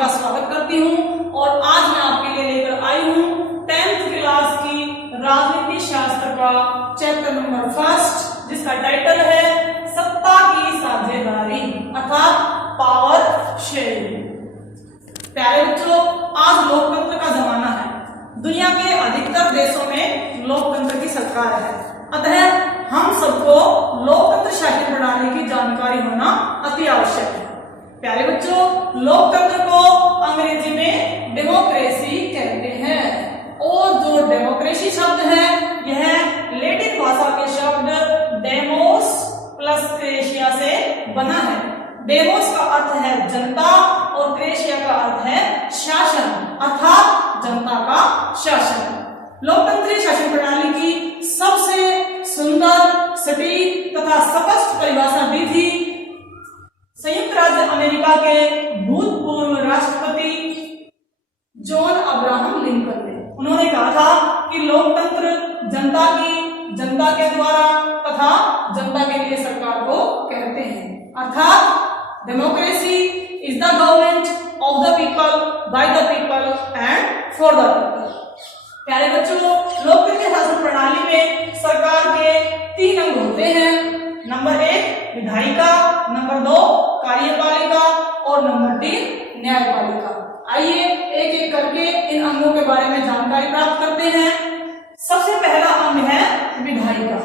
का स्वागत करती हूँ और आज मैं आपके लिए लेकर आई हूँ 10th क्लास की राजनीति शास्त्र का चैप्टर नंबर 1 जिसका टाइटल है सत्ता की साझेदारी अर्थात पावर शेयरिंग। प्यारे बच्चों, आज लोकतंत्र का जमाना है। दुनिया के अधिकतर देशों में लोकतंत्र की सरकार है, अतः हम सबको लोकतंत्र शासन प्रणाली की जानकारी होना अति आवश्यक है। प्यारे बच्चों, लोकतंत्र को अंग्रेजी में डेमोक्रेसी कहते हैं और जो डेमोक्रेसी शब्द है यह लैटिन भाषा के शब्द डेमोस प्लस क्रेशिया से बना है। डेमोस का अर्थ है जनता और क्रेशिया का अर्थ है शासन अर्थात जनता का शासन। लोकतंत्रीय शासन प्रणाली की सबसे सुंदर, सटीक तथा स्पष्ट परिभाषा दी थी संयुक्त राज्य अमेरिका के भूतपूर्व राष्ट्रपति जॉन अब्राहम लिंकन ने। उन्होंने कहा था कि लोकतंत्र जनता के द्वारा तथा जनता के लिए सरकार को कहते हैं, अर्थात democracy is the government of the people by the people and for the people. प्यारे बच्चों, लोकतंत्र शासन प्रणाली में सरकार के 3 अंग होते हैं। नंबर 1 विधायिका, नंबर 2 कार्यपालिका और नंबर 3 न्यायपालिका। आइए एक एक करके इन अंगों के बारे में जानकारी प्राप्त करते हैं। सबसे पहला अंग है विधायिका।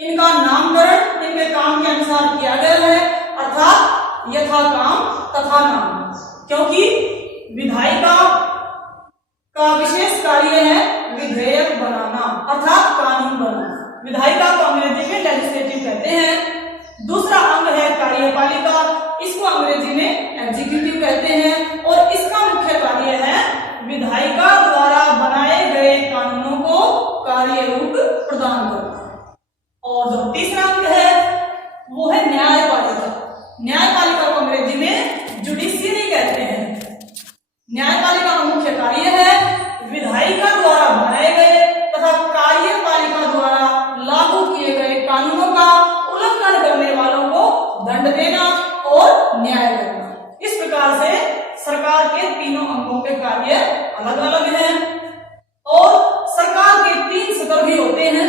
इनका नामकरण इनके काम के अनुसार किया गया है अर्थात यथा काम तथा नाम, क्योंकि विधायिका का विशेष कार्य है विधेयक बनाना अर्थात कानून बनाना। विधायिका को अंग्रेजी में लेजिस्लेटिव कहते हैं। दूसरा अंग है कार्यपालिका, इसको अंग्रेजी में एग्जीक्यूटिव कहते हैं और इसका मुख्य कार्य है विधायिका द्वारा बनाए गए कानूनों को कार्य रूप प्रदान करना। और जो तीसरा अंग है वो है न्यायपालिका। न्यायपालिका को अंग्रेजी में जुडिशियरी कहते हैं। न्यायपालिका का मुख्य कार्य है विधायिका द्वारा बनाए गए तथा कार्यपालिका द्वारा लागू किए गए कानूनों का उल्लंघन करने वालों को दंड देना और न्याय करना। इस प्रकार से सरकार के तीनों अंगों के कार्य अलग अलग हैं और सरकार के 3 स्तर भी होते हैं।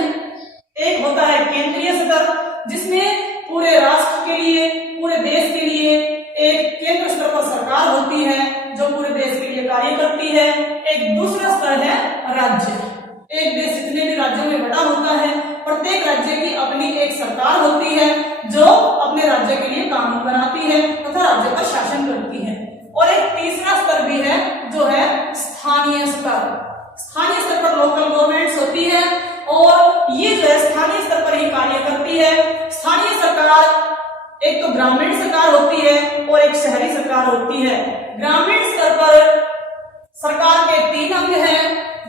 एक होता है केंद्रीय स्तर, जिसमें पूरे राष्ट्र के लिए, पूरे देश के लिए एक केंद्र स्तर पर सरकार होती है जो पूरे देश के लिए कार्य करती है। एक दूसरा स्तर है राज्य। एक देश जितने भी राज्यों में बटा होता है, प्रत्येक राज्य की अपनी एक सरकार होती है जो अपने राज्य के लिए कानून बनाती है तथा राज्य का शासन करती है। और एक तीसरा स्तर भी है जो है स्थानीय स्तर। स्थानीय स्तर पर लोकल गवर्नमेंट्स होती है और ये जो है स्थानीय स्तर पर ही कार्य करती है। स्थानीय सरकार एक तो ग्रामीण सरकार होती है और एक शहरी सरकार होती है। ग्रामीण स्तर पर सरकार के 3 अंग हैं।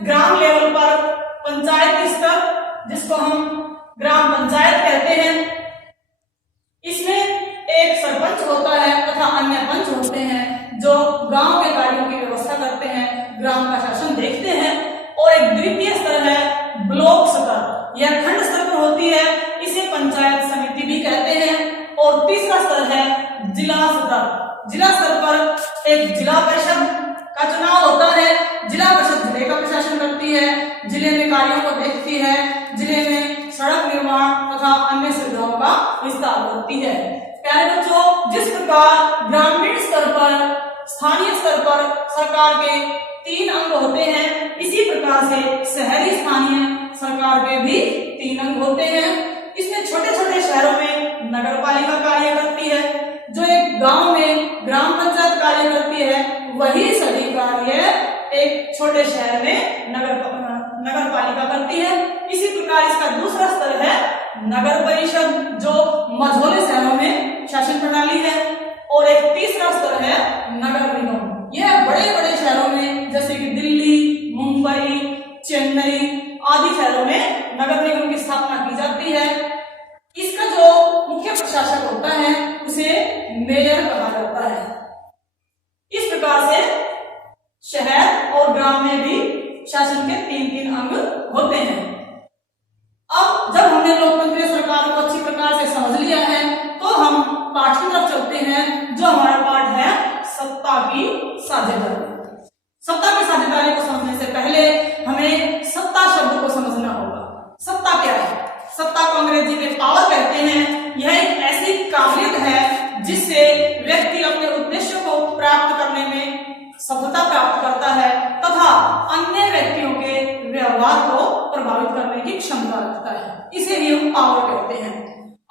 ग्राम लेवल पर पंचायत स्तर, जिसको हम ग्राम पंचायत कहते हैं, इसमें एक सरपंच होता है तथा अन्य पंच होते हैं जो गांव के कार्यों की व्यवस्था करते हैं, ग्राम का शासन देखते हैं। और एक द्वितीय स्तर है ब्लॉक स्तर, यह खंड स्तर पर होती है, इसे पंचायत समिति भी कहते हैं। और तीसरा स्तर है जिला स्तर। जिला स्तर पर एक जिला परिषद का चुनाव होता है। जिला परिषद जिले का प्रशासन करती है, जिले में कार्यों को देखती है, जिले में सड़क निर्माण तथा अन्य सुविधाओं का विस्तार करती है। प्यारे बच्चों, जिस प्रकार ग्रामीण स्तर पर, स्थानीय स्तर पर सरकार के 3 अंग होते हैं, इसी प्रकार से शहरी स्थानीय सरकार के भी 3 अंग होते हैं। इसमें छोटे छोटे शहरों में नगर पालिका कार्य करती है, जो एक गांव में ग्राम पंचायत कार्य करती है, वही सभी कार्य एक छोटे शहर में नगर पालिका करती है। इसी प्रकार इसका दूसरा स्तर है नगर परिषद, जो मझोले शहरों में शासन प्रणाली है। और एक तीसरा स्तर है नगर निगम। यह बड़े बड़े शहरों में जैसे कि दिल्ली, मुंबई, चेन्नई आदि शहरों में नगर निगम की स्थापना की जाती है। इसका जो मुख्य प्रशासक होता है उसे मेयर कहा जाता है। इस प्रकार से शहर और ग्राम में भी शासन के 3 अंग होते हैं। अब जब हमने लोकतंत्रीय सरकार को अच्छी प्रकार से समझ लिया है तो हम पाठ की तरफ चलते हैं, जो हमारा पाठ है सत्ता की साझेदारी। सत्ता की साझेदारी को समझने से पहले हमें सत्ता शब्द को समझना होगा। सत्ता क्या है? सत्ता को अंग्रेजी में पावर कहते हैं। यह एक ऐसी काबिलियत है जिससे व्यक्ति अपने उद्देश्य को प्राप्त करने में सफलता प्राप्त करता है तथा अन्य व्यक्तियों के व्यवहार को प्रभावित करने की क्षमता रखता है। इसे ही हम पावर कहते हैं।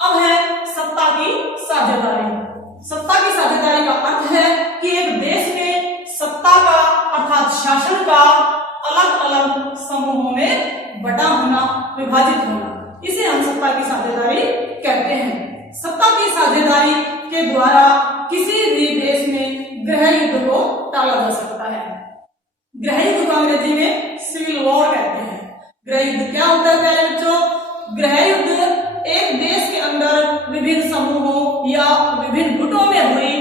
अब है सत्ता की साझेदारी। सत्ता की साझेदारी का अर्थ है कि एक देश में सत्ता का अर्थात शासन का अलग अलग समूहों में बटा होना, विभाजित होना, इसे हम सत्ता की साझेदारी कहते हैं। सत्ता की साझेदारी के द्वारा किसी भी देश में गृह युद्ध को टाला जा सकता है। गृह युद्ध को अंग्रेजी में सिविल वॉर कहते हैं। गृह युद्ध क्या होता है प्यारे बच्चों? गृह युद्ध एक देश के अंदर विभिन्न समूहों या विभिन्न गुटों में हुई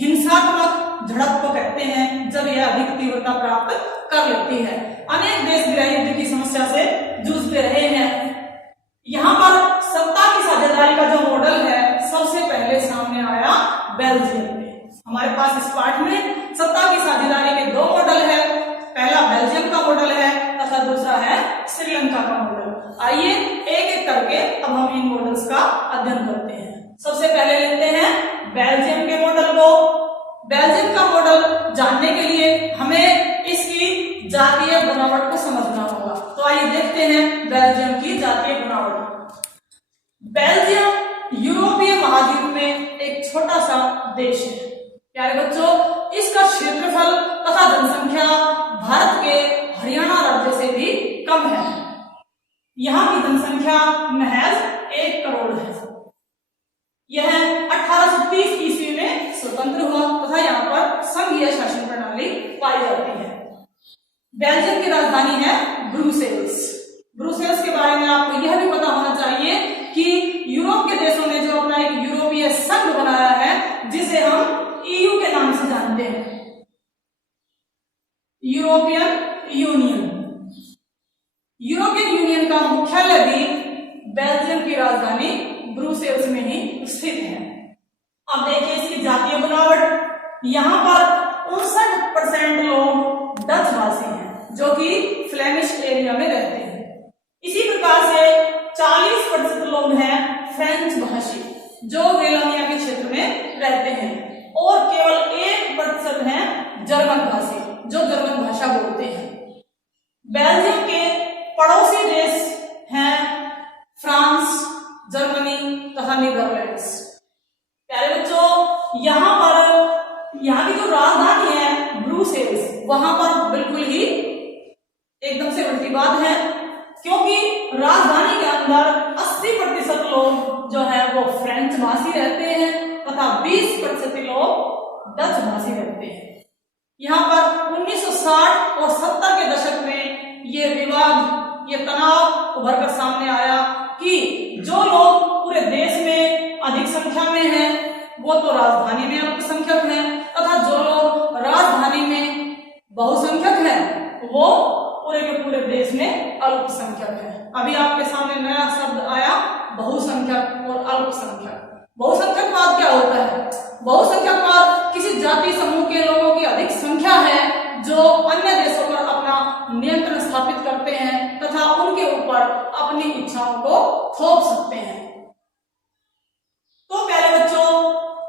हिंसात्मक झड़प को कहते हैं, जब यह अधिक तीव्रता प्राप्त कर लेती है। अनेक देश गृह युद्ध की समस्या से जूझते रहे हैं। यहाँ पर सत्ता की साझेदारी का जो मॉडल है सबसे पहले सामने आया बेल्जियम में। हमारे पास इस पाठ में सत्ता की साझेदारी के दो मॉडल है। पहला बेल्जियम का मॉडल है तथा दूसरा है श्रीलंका का मॉडल। आइए एक एक करके अब हम इन मॉडल्स का अध्ययन करते हैं। सबसे पहले लेते हैं बेल्जियम के मॉडल को। बेल्जियम का मॉडल जानने के लिए हमें इसकी जातीय बनावट को समझना होगा। तो आइए देखते हैं बेल्जियम की जातीय बनावट। बेल्जियम यूरोपीय महाद्वीप में एक छोटा सा देश है। प्यारे बच्चों, इसका क्षेत्रफल तथा जनसंख्या भारत के हरियाणा राज्य से भी कम है। यहाँ की जनसंख्या महज 1 करोड़ है। यह 1830 ईस्वी में स्वतंत्र हुआ तथा यहाँ पर संघीय शासन प्रणाली पाई जाती है। बेल्जियम की राजधानी है ब्रुसेल्स। ब्रुसेल्स के बारे में आपको यह भी पता होना चाहिए कि यूरोप के देशों ने जो अपना एक यूरोपीय संघ बनाया है, जिसे हम ईयू के नाम से जानते हैं, यूरोपियन यूनियन। यूरोपियन यूनियन का मुख्यालय भी बेल्जियम की राजधानी ब्रुसेल्स में ही स्थित है। अब देखिए इसकी जातीय बनावट। यहाँ पर 59% लोग डच भाषी हैं, जो कि फ्लेमिश एरिया में रहते हैं। इसी प्रकार से 40% लोग हैं फ्रेंच भाषी, जो वेलोनिया के क्षेत्र में रहते हैं, और केवल 1% हैं जर्मन भाषी, जो जर्मन भाषा बोलते हैं। बेल्जियम के पड़ोसी देश हैं फ्रांस, जर्मनी तथा नीदरलैंड्स। प्यारे बच्चों, यहाँ की जो राजधानी है ब्रुसेल्स, वहां पर बिल्कुल ही एकदम से उल्टी बात है, क्योंकि राजधानी के अंदर 80% लोग जो है वो फ्रेंच भाषी रहते हैं तथा 20% लोग डच भाषी रहते हैं। यहाँ पर 1960 और 70 के दशक में ये विवाद, ये तनाव उभर कर सामने आया कि जो लोग पूरे देश में अधिक संख्या में हैं, वो तो राजधानी में अल्पसंख्यक हैं, तथा जो लोग राजधानी में बहुसंख्यक हैं, वो पूरे के पूरे देश में अल्पसंख्यक है। अभी आपके सामने नया शब्द आया, बहुसंख्यक और अल्पसंख्यक। बहुसंख्यकवाद क्या होता है? बहुसंख्यकवाद किसी जाति समूह के लोगों की अधिक संख्या है जो अन्य देशों पर अपना नियंत्रण स्थापित करते हैं तथा उनके ऊपर अपनी इच्छाओं को थोप सकते हैं। तो प्यारे बच्चों,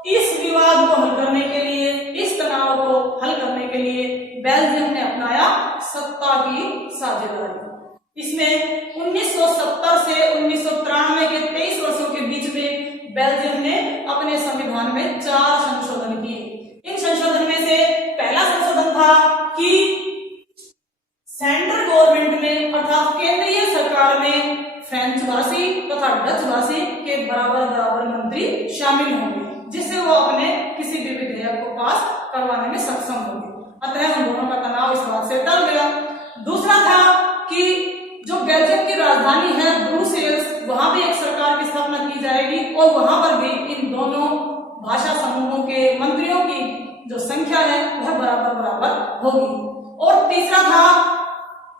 इस विवाद को हल करने के लिए, इस तनाव को हल करने के लिए बेल्जियम ने अपनाया सत्ता की साझेदारी। इसमें 1970 से 1993 के 23 वर्षों के बीच में बेल्जियम ने अपने संविधान में 4 संशोधन किए। इन संशोधन में से पहला संशोधन था कि सेंट्रल गवर्नमेंट में अर्थात केंद्रीय सरकार में फ्रेंच भाषी तथा डच भाषी के बराबर मंत्री शामिल होंगे, जिससे वो अपने किसी भी विधेयक को पास करवाने में सक्षम होंगे। अतः उन दोनों का तनाव इस बात से टल गया। दूसरा था कि जो बेल्जियम की राजधानी है ब्रुसेल्स, वहां भी एक सरकार की स्थापना की जाएगी और वहां पर भी इन दोनों भाषा समूहों के मंत्रियों की जो संख्या है वह बराबर होगी। और तीसरा था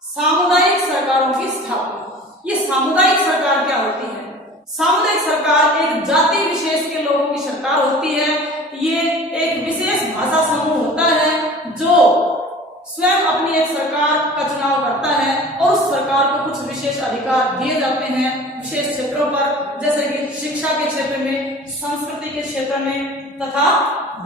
सामुदायिक सरकारों की स्थापना। ये सामुदायिक सरकार क्या होती है? सामुदायिक सरकार एक जाति विशेष के लोगों की सरकार होती है। ये एक विशेष भाषा समूह अधिकार दिए जाते हैं विशेष क्षेत्रों पर, जैसे कि शिक्षा के क्षेत्र में, संस्कृति के क्षेत्र में तथा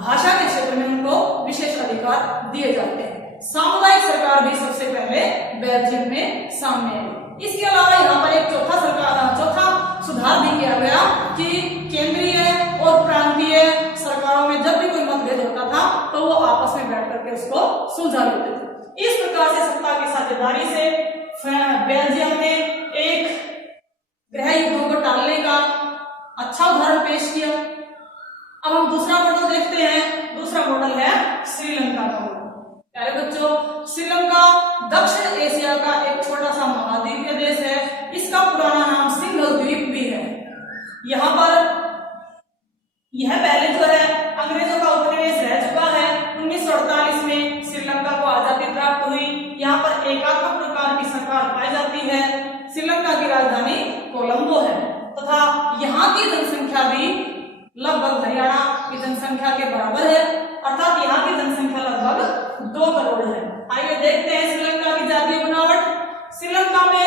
भाषा के क्षेत्र में उनको विशेष अधिकार दिए जाते हैं। सामुदायिक सरकार भी सबसे पहले बेल्जियम में सामने आई। इसके अलावा यहाँ पर एक चौथा सुधार भी किया गया कि केंद्रीय और प्रांतीय सरकारों में जब भी कोई मतभेद होता था तो वो आपस में बैठ करके उसको सुलझा लेते थे। इस प्रकार से सत्ता की साझेदारी से बेल्जियम ने एक गृह युद्धों को टालने का अच्छा उदाहरण पेश किया। अब हम दूसरा मॉडल देखते हैं। दूसरा मॉडल है श्रीलंका का मॉडल। प्यारे बच्चों, श्रीलंका दक्षिण एशिया का एक छोटा सा महाद्वीपीय देश है। इसका पुराना नाम सिंघल द्वीप भी है। यहाँ पर यह पहले जो है अंग्रेजों का उपनिवेश रह चुका है। 1948 में श्रीलंका को आजादी प्राप्त हुई। यहाँ पर एकात्मक प्रकार की सरकार पाई जाती है। श्रीलंका की राजधानी कोलंबो है तथा यहाँ की जनसंख्या भी लगभग हरियाणा की जनसंख्या के बराबर है, अर्थात यहाँ की जनसंख्या लगभग 2 करोड़ है। आइए देखते हैं श्रीलंका की जातीय बनावट। श्रीलंका में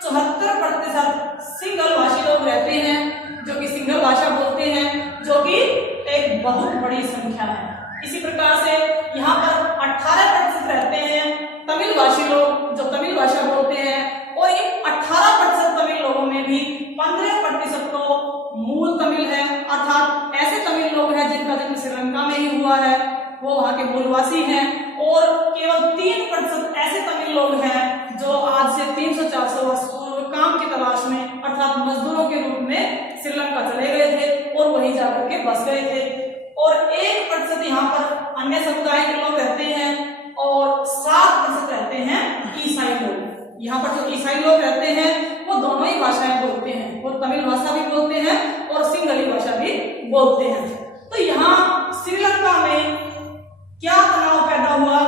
74% सिंगल भाषी लोग रहते हैं जो कि सिंगल भाषा बोलते हैं, जो कि एक बहुत बड़ी संख्या है। इसी प्रकार से यहाँ पर 18% रहते हैं तमिल भाषी लोग जो तमिल भाषा बोलते हैं, और इन 18% तमिल लोगों में भी 15% तो मूल तमिल है, अर्थात ऐसे तमिल लोग हैं जिनका जन्म श्रीलंका में ही हुआ है, वो वहां के मूलवासी हैं। और केवल 3% ऐसे तमिल लोग हैं जो आज से 300-400 वर्ष पूर्व काम की तलाश में अर्थात मजदूरों के रूप में श्रीलंका चले गए थे और वहीं जाकर के बस गए थे। और 1% यहाँ पर अन्य समुदाय के लोग रहते हैं और 7% रहते हैं ईसाई लोग। यहाँ पर जो ईसाई लोग रहते हैं वो दोनों ही भाषाएं बोलते हैं, वो तमिल भाषा भी बोलते हैं और सिंगली भाषा भी बोलते हैं। तो यहाँ श्रीलंका में क्या तनाव पैदा हुआ?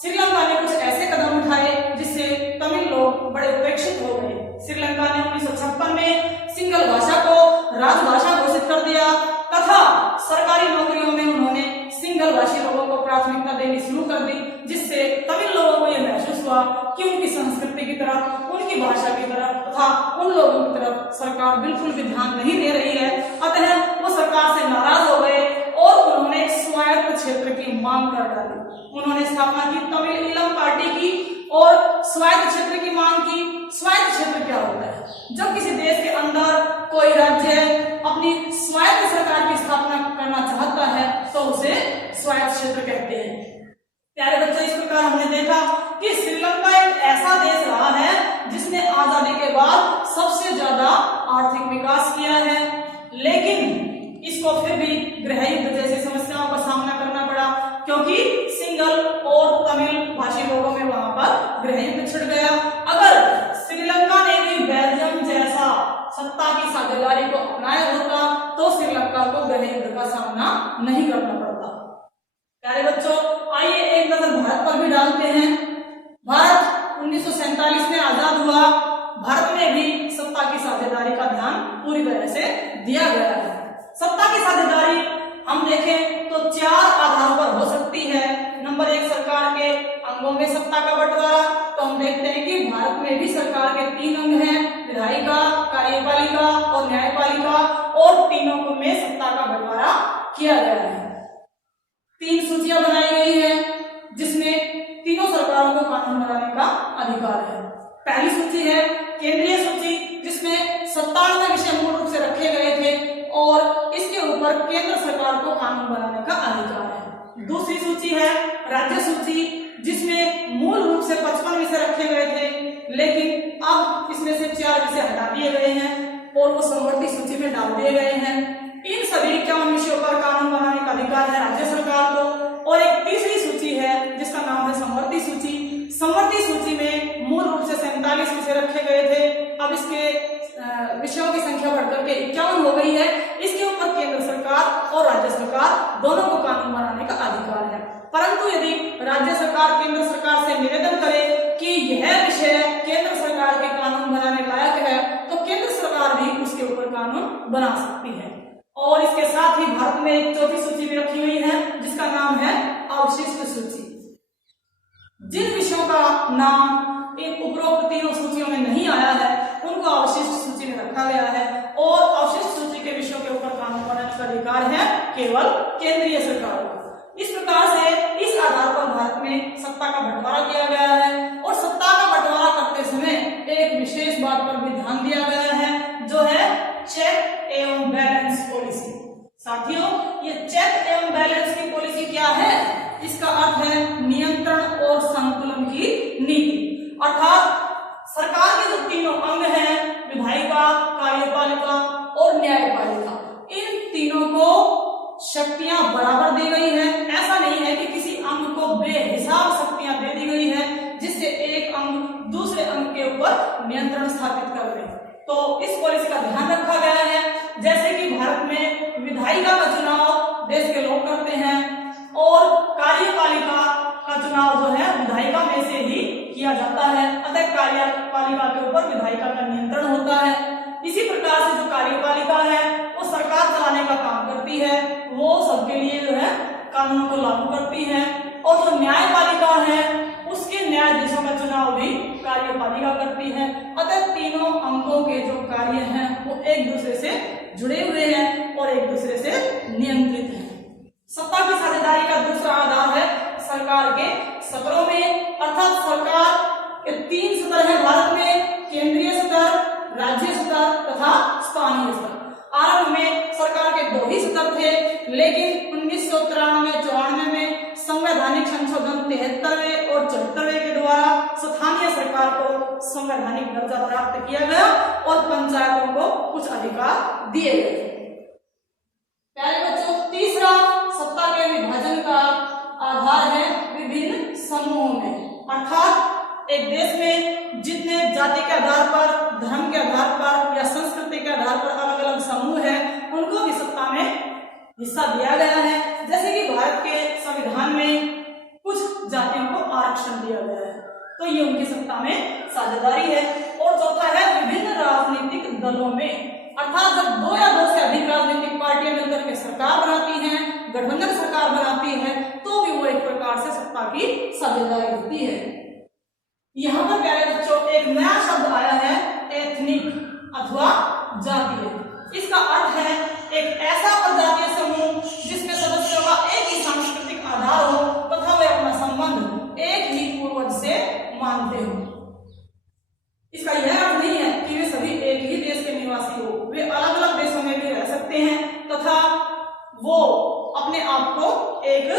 श्रीलंका ने कुछ ऐसे कदम उठाए जिससे तमिल लोग बड़े उपेक्षित हो गए। श्रीलंका ने 1956 में सिंगल भाषा को राजभाषा घोषित कर दिया तथा सरकारी नौकरियों में उन्होंने सिंगल भाषी लोगों को प्राथमिकता देनी शुरू कर दी, जिससे तमिल लोगों को यह महसूस हुआ कि उनकी संस्कृति की तरफ, उनकी भाषा की तरफ तथा उन लोगों की तरफ सरकार बिल्कुल भी ध्यान नहीं दे रही है। अतः वो सरकार से नाराज हो गए और उन्होंने स्वायत्त क्षेत्र की मांग कर डाली। उन्होंने स्थापना की तमिल ईलम पार्टी की और स्वायत्त क्षेत्र की मांग की। स्वायत्त क्षेत्र क्या होता है? जब किसी देश के अंदर कोई राज्य अपनी स्वायत्त सरकार की स्थापना करना चाहता है तो उसे स्वायत्त क्षेत्र कहते हैं। प्यारे बच्चों, इस प्रकार हमने देखा कि श्रीलंका एक ऐसा देश रहा है जिसने आजादी के बाद सबसे ज्यादा आर्थिक विकास किया है, लेकिन इसको फिर भी गृह युद्ध जैसी समस्याओं का सामना करना पड़ा, क्योंकि सिंगल और तमिल भाषी लोगों में वहां पर गृह युद्ध छिड़ गया। अगर श्रीलंका ने भी बेल्जियम जैसा सत्ता की साझेदारी को अपनाया होता तो श्रीलंका को गृह युद्ध का सामना नहीं करना पड़ता। प्यारे बच्चों, आइए एक नजर भारत पर भी डालते हैं। भारत 1947 में आजाद हुआ। भारत में भी सत्ता की साझेदारी का ध्यान पूरी तरह से दिया गया है। सत्ता की साझेदारी हम देखें तो 4 आधारों पर हो सकती है। नंबर 1, सरकार के अंगों में सत्ता का बंटवारा। तो हम देखते हैं कि भारत में भी सरकार के 3 अंग हैं, विधायिका, कार्यपालिका और न्यायपालिका, और तीनों में सत्ता का बंटवारा किया गया है। 3 सूचियां बनाई गई है जिसमें तीनों सरकारों को कानून बनाने का अधिकार है। पहली सूची है केंद्रीय सूची, जिसमें 97 विषय मूल रूप से रखे गए थे और इसके ऊपर केंद्र सरकार को कानून बनाने का अधिकार है। दूसरी सूची है राज्य सूची, जिसमें मूल रूप से 55 विषय रखे गए थे, लेकिन अब इसमें से 4 विषय हटा दिए गए हैं और वो समवर्ती सूची में डाल दिए गए हैं। इन सभी 51 विषयों पर कानून बनाने का अधिकार है राज्य सरकार को। और एक तीसरी सूची है जिसका नाम है समवर्ती सूची। समवर्ती सूची में मूल रूप से 47 विषय रखे गए थे, अब इसके विषयों की संख्या बढ़कर के 51 हो गई है। इसके ऊपर केंद्र सरकार और राज्य सरकार दोनों को कानून बनाने का अधिकार है। परंतु यदि राज्य सरकार केंद्र सरकार से निवेदन करे कि यह विषय केंद्र सरकार के कानून बनाने लायक है, तो केंद्र सरकार भी उसके ऊपर कानून बना सकती है। और इसके साथ ही भारत में एक चौथी सूची भी रखी हुई है जिसका नाम है अवशिष्ट सूची। जिन विषयों का नाम इन उपरोक्त तीनों सूचियों में नहीं आया है अधिकार है केवल केंद्रीय सरकार का। इस प्रकार से इस आधार पर भारत में सत्ता का बंटवारा किया गया है और सत्ता का बंटवारा करते समय एक विशेष बात पर भी ध्यान दिया गया है, जो है चेक एवं बैलेंस पॉलिसी। साथियों, ये चेक एवं बैलेंस की पॉलिसी क्या है? इसका अर्थ है नियंत्रण और संतुलन की नीति। अर्थात सरकार के जो तीनों अंग हैं, विधायिका, कार्यपालिका और न्यायपालिका, इन तीनों को शक्तियां बराबर दी गई है। ऐसा नहीं है कि किसी अंग को बेहिसाब शक्तियां दे दी गई है जिससे एक अंग दूसरे अंग के ऊपर नियंत्रण स्थापित कर दे। तो इस पॉलिसी का ध्यान रखा गया है। जैसे कि भारत में विधायिका का चुनाव देश के लोग करते हैं और कार्यपालिका का चुनाव जो है विधायिका में से ही किया जाता है, अतः कार्यपालिका के ऊपर विधायिका का नियंत्रण होता है। इसी प्रकार से जो कार्यपालिका है वो सरकार चलाने का काम करती है, वो सबके लिए जो है कानून को लागू करती है, और जो न्यायपालिका है उसके न्यायाधीशों का चुनाव भी कार्यपालिका करती है। अतः तीनों अंगों के जो कार्य हैं वो एक दूसरे से जुड़े हुए हैं और एक दूसरे से नियंत्रित हैं। सत्ता की साझेदारी का दूसरा आधार है सरकार के स्तरों में, अर्थात सरकार के 3 स्तर हैं भारत में, केंद्रीय स्तर, राज्य स्तर तथा स्थानीय स्तर। आरंभ में सरकार के 2 ही स्तर थे, लेकिन 1993-94 में संवैधानिक संशोधन 73वें और 74वें के द्वारा स्थानीय सरकार को संवैधानिक दर्जा प्राप्त किया गया और पंचायतों को कुछ अधिकार दिए गए। प्यारे बच्चों, तीसरा सत्ता के विभाजन का आधार है विभिन्न समूहों में, अर्थात एक देश में जितने जाति के आधार पर, धर्म के आधार पर या संस्कृति के आधार पर अलग अलग समूह हैं, उनको भी सत्ता में हिस्सा दिया गया है। जैसे कि भारत के संविधान में कुछ जातियों को आरक्षण दिया गया है, तो ये उनकी सत्ता में साझेदारी है। और चौथा है विभिन्न राजनीतिक दलों में, अर्थात जब 2 या 2 से अधिक राजनीतिक पार्टियां मिलकर के सरकार बनाती हैं, गठबंधन सरकार बनाती है, तो भी वो एक प्रकार से सत्ता की साझेदारी होती है। यहाँ पर प्यारे बच्चों एक नया शब्द आया है, एथनिक अथवा जातीय। इसका अर्थ है एक ऐसा प्रजातीय समूह जिसमें सदस्यों का एक ही सांस्कृतिक आधार हो तथा वे अपना संबंध एक ही पूर्वज से मानते हो। इसका यह अर्थ नहीं है कि वे सभी एक ही देश के निवासी हो, वे अलग अलग देशों में भी रह सकते हैं तथा वो अपने आप को एक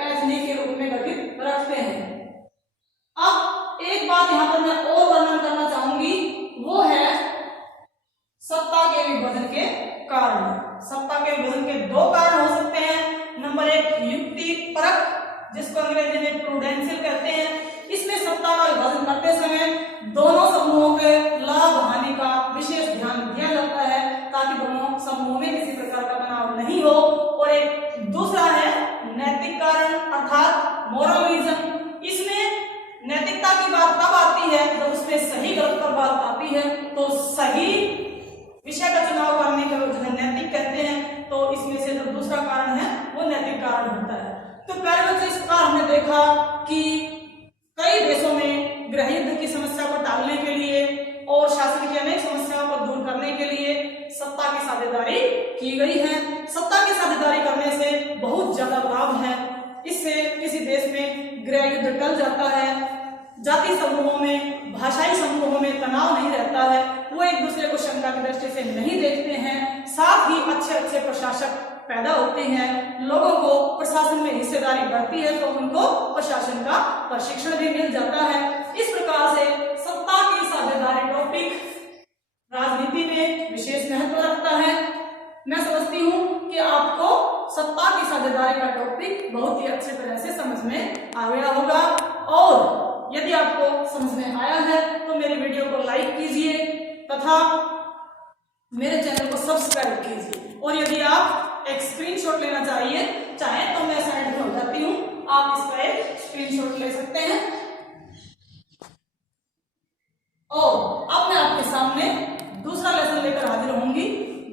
एथनिक के रूप में गठित रखते हैं। अब एक बात यहाँ पर मैं और वर्णन करना चाहूंगी, वो है सत्ता के विभाजन के कारण। सत्ता के विभाजन के 2 कारण हो सकते हैं। नंबर 1 युक्ति परक, जिसको अंग्रेजी में प्रूडेंशियल कहते हैं। इसमें सत्ता का विभाजन करते समय दोनों समूहों के लाभ हानि का विशेष ध्यान दिया जाता है ताकि दोनों समूहों में किसी प्रकार का तनाव नहीं हो। और एक दूसरा है नैतिक कारण, अर्थात मोरल रीजन। इसमें नैतिकता की बात तब आती है जब उसमें सही गलत पर बात आती है, तो सही विषय का चुनाव करने के लोग नैतिक कहते हैं। तो इसमें से जो दूसरा कारण है वो नैतिक कारण होता है। तो पहले बच्चों इस प्रकार हमने देखा कि कई देशों में गृह युद्ध की समस्या को टालने के लिए और शासन की अनेक समस्याओं को दूर करने के लिए सत्ता की साझेदारी की गई है। सत्ता की साझेदारी करने से बहुत ज्यादा लाभ है। इससे किसी देश में गृह युद्ध टल जाता है, जाति समूहों में, भाषाई समूहों में तनाव नहीं रहता है, वो एक दूसरे को शंका की दृष्टि से नहीं देखते हैं, साथ ही अच्छे अच्छे प्रशासक पैदा होते हैं, लोगों को प्रशासन में हिस्सेदारी बढ़ती है तो उनको प्रशासन का प्रशिक्षण भी मिल जाता है। इस प्रकार से सत्ता की साझेदारी टॉपिक राजनीति में विशेष महत्व रखता है। मैं समझती हूँ कि आपको सत्ता की साझेदारी का टॉपिक बहुत ही अच्छे तरह से समझ में आ गया होगा, और यदि आपको समझ में आया है तो मेरे वीडियो को लाइक कीजिए तथा मेरे चैनल को सब्सक्राइब कीजिए। और यदि आप एक स्क्रीनशॉट लेना चाहें तो मैं साइड में हो जाती हूँ, आप इसका एक स्क्रीनशॉट ले सकते हैं। और अब मैं आपके सामने दूसरा लेसन लेकर हाजिर होंगी।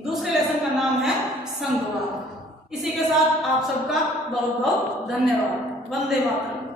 दूसरे लेसन का नाम है संघवाद। इसी के साथ आप सबका बहुत बहुत धन्यवाद। वंदे मातरम।